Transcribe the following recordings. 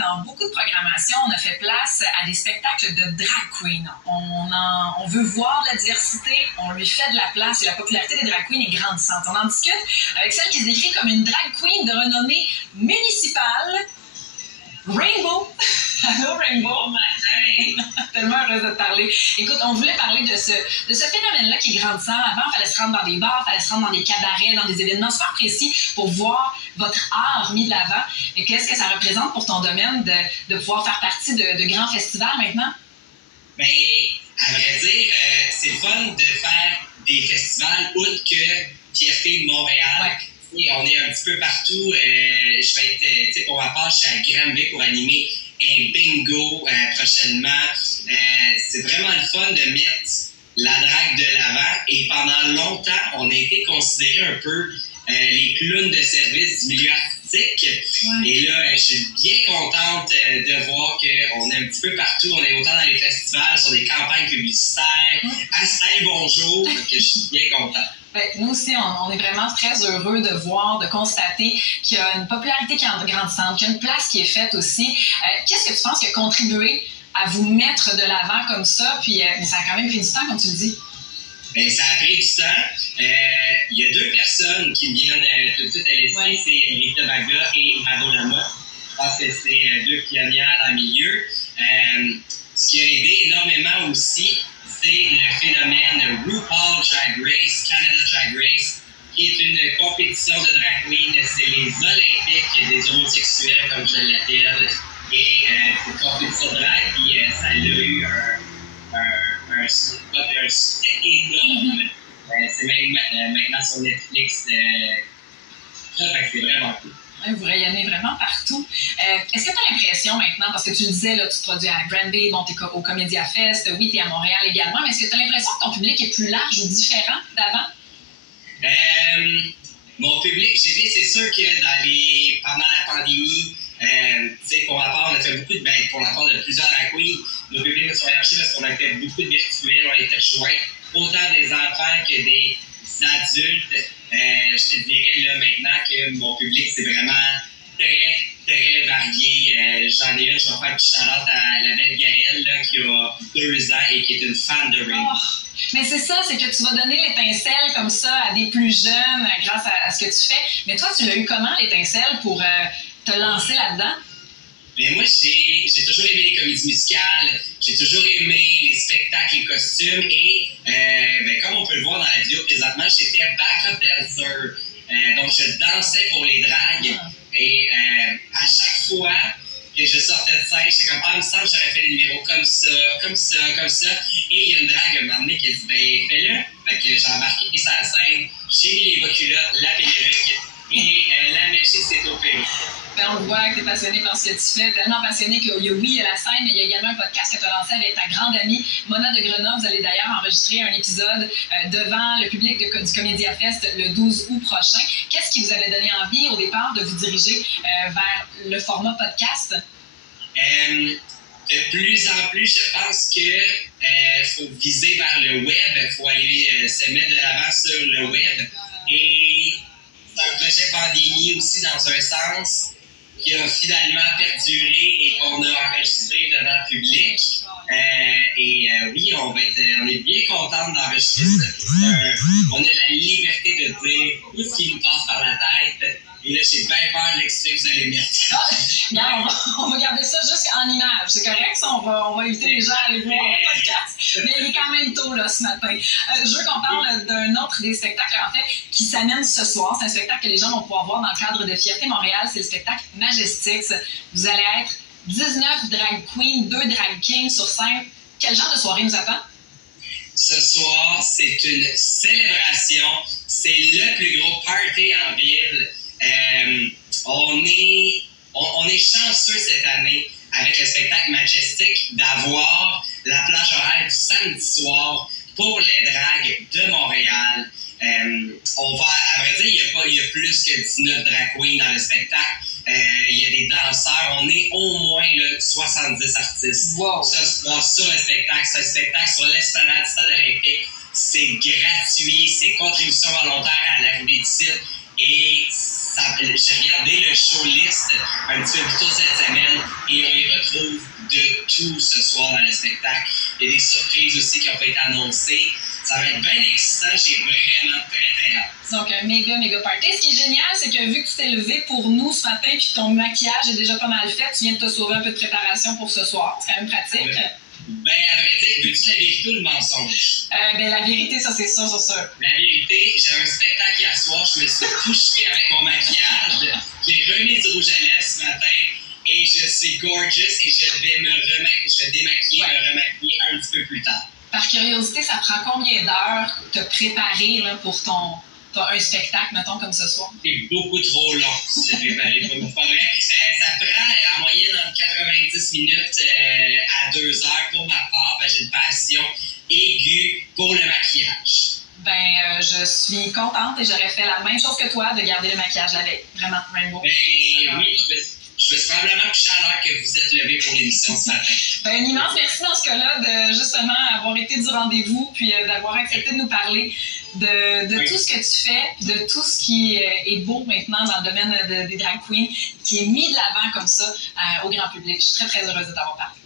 dans beaucoup de programmation, on a fait place à des spectacles de drag queen. On veut voir de la diversité, on lui fait de la place et la popularité des drag queens est grandissante. On en discute avec celle qui se décrit comme une drag queen de renommée municipale, Rainbow. Allô, Rainbow. Tellement heureuse de te parler. Écoute, on voulait parler de ce phénomène-là qui est grandissant. Avant, il fallait se rendre dans des bars, il fallait se rendre dans des cabarets, dans des événements super précis pour voir votre art mis de l'avant. Et qu'est-ce que ça représente pour ton domaine de pouvoir faire partie de grands festivals maintenant? Bien, à vrai dire, c'est le fun de faire des festivals outre que Fierté de Montréal. Ouais. On est un petit peu partout. Je vais être, pour ma part, je suis à Granby pour animer un bingo prochainement. C'est vraiment le fun de mettre la drague de l'avant. Et pendant longtemps, on a été considérés un peu les clowns de service du milieu artistique. Ouais. Et là, je suis bien contente de voir qu'on est un petit peu partout. On est autant dans les festivals, sur des campagnes publicitaires. Hey, bonjour, que je suis bien contente. Ben, nous aussi, on est vraiment très heureux de voir, de constater qu'il y a une popularité qui est grandissante, qu'il y a une place qui est faite aussi. Qu'est-ce que tu penses qui a contribué à vous mettre de l'avant comme ça? Puis, mais ça a quand même pris du temps, comme tu le dis. Bien, ça a pris du temps. Il y a deux personnes qui me viennent tout de suite à l'esprit. Ouais. C'est Rita Baga et Mado Lama. Je pense que c'est deux pionnières dans le milieu. Ce qui a aidé énormément aussi, c'est le phénomène RuPaul Drag Race, Canada Drag Race, qui est une compétition de drag queen. C'est les Olympiques des homosexuels, comme je l'appelle. Et c'est une compétition de drag, puis ça a eu un succès énorme. C'est même maintenant sur Netflix. C'est vraiment cool. Ouais, vous rayonnez vraiment partout. Est-ce que tu as l'impression maintenant, parce que tu le disais, là, tu te produis à Granby, bon, tu es au Comédia Fest, oui, tu es à Montréal également, mais est-ce que tu as l'impression que ton public est plus large ou différent d'avant? Mon public, c'est sûr que pendant la pandémie, pour ma part, on a fait beaucoup de pour la part de plusieurs drag queens, nos publics sont élargis parce qu'on a fait beaucoup de virtuels, on a été rejoints autant des enfants que des adultes. Je te dirais là maintenant que mon public, c'est vraiment très, très varié. J'en ai une, je vais faire un petit shout-out à la belle Gaëlle là, qui a 2 ans et qui est une fan de Rainbow. Oh, mais c'est ça, c'est que tu vas donner l'étincelle comme ça à des plus jeunes grâce à ce que tu fais. Mais toi, tu l'as eu comment, l'étincelle, pour te lancer là-dedans? Mais moi, j'ai toujours aimé les comédies musicales, j'ai toujours aimé les spectacles, les costumes et comme on peut le voir dans la vidéo présentement, j'étais backup dancer. Donc, je dansais pour les dragues et à chaque fois que je sortais de scène, j'étais comme, il me semble que j'aurais fait des numéros comme ça, comme ça, comme ça. Et il y a une drague à un moment donné qui a dit, fais-le. Fait que j'ai embarqué sur la scène, j'ai mis les bas culottes, la perruque et la magie s'est opérée. On le voit que tu es passionné par ce que tu fais, tellement passionné qu'il y a la scène, mais il y a également un podcast que tu as lancé avec ta grande amie Mona de Grenoble. Vous allez d'ailleurs enregistrer un épisode devant le public du Comédia Fest le 12 août prochain. Qu'est-ce qui vous avait donné envie au départ de vous diriger vers le format podcast? De plus en plus, je pense que faut viser vers le web, il faut aller se mettre de l'avant sur le web. Et c'est un projet pandémie aussi dans un sens qui a finalement perduré et qu'on a enregistré devant le public. Oui, on est bien contents d'enregistrer ça. On a la liberté de dire tout ce qui nous passe par la tête. Et là, j'ai bien peur de l'extrait que vous allez mettre. On va garder ça juste en image. C'est correct, ça? On va éviter les gens à aller voir le podcast. Mais il est quand même tôt là, ce matin. Je veux qu'on parle d'un autre des spectacles, en fait, qui s'amène ce soir. C'est un spectacle que les gens vont pouvoir voir dans le cadre de Fierté Montréal. C'est le spectacle Majestix. Vous allez être 19 drag queens, 2 drag kings sur scène. Quel genre de soirée nous attend? Ce soir, c'est une célébration. C'est le plus gros party en ville. On est chanceux cette année avec le spectacle Majestic d'avoir la plage horaire du samedi soir pour les dragues de Montréal. À vrai dire, il y a plus que 19 drag queens dans le spectacle. Il y a des danseurs. On est au moins là, 70 artistes. Wow. Ça, le spectacle, c'est un spectacle sur l'esplanade du Stade olympique. C'est gratuit, c'est contribution volontaire à l'arrivée du site. Et j'ai regardé le show list un petit peu plus tôt cette semaine et on y retrouve de tout ce soir dans le spectacle. Il y a des surprises aussi qui n'ont pas été annoncées. Ça va être bien excitant, j'ai vraiment très hâte. Donc, un méga party. Ce qui est génial, c'est que vu que tu t'es levé pour nous ce matin puis ton maquillage est déjà pas mal fait, tu viens de te sauver un peu de préparation pour ce soir. C'est quand même pratique. Ben, à vrai dire, veux-tu la vérité ou le mensonge? La vérité, ça, c'est sûr. La vérité, j'avais un spectacle hier soir, je me suis couché avec mon maquillage, j'ai remis du rouge à lèvres ce matin et je suis gorgeous et je vais démaquiller, me remaquiller un petit peu plus tard. Par curiosité, ça prend combien d'heures te préparer là, pour un spectacle, mettons, comme ce soir? C'est beaucoup trop long de se préparer pour une fois. Ça prend en moyenne entre 90 minutes à 2 heures pour ma part, parce que j'ai une passion aiguë pour le maquillage. Je suis contente et j'aurais fait la même chose que toi de garder le maquillage la veille. Vraiment, Rainbow. Oui, je me suis probablement couché à l'heure que vous êtes levé pour l'émission ce matin. Un immense merci dans ce cas-là de justement avoir été du rendez-vous puis d'avoir accepté de nous parler de tout ce que tu fais, de tout ce qui est beau maintenant dans le domaine des drag queens, qui est mis de l'avant comme ça au grand public. Je suis très heureuse de t'avoir parlé.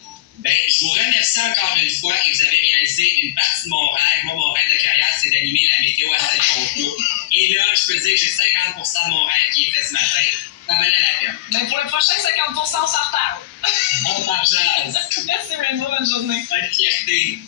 Je vous remercie encore une fois et vous avez réalisé une partie de mon rêve. Moi, mon rêve de carrière, c'est d'animer la météo à Saint-Concours. Et là, je peux dire que j'ai 50% de mon rêve qui est fait ce matin. Ça valait la peine. Pour le prochain 50%, on s'en reparle. On s'en jase. Merci Rainbow, bonne journée. Bonne fierté.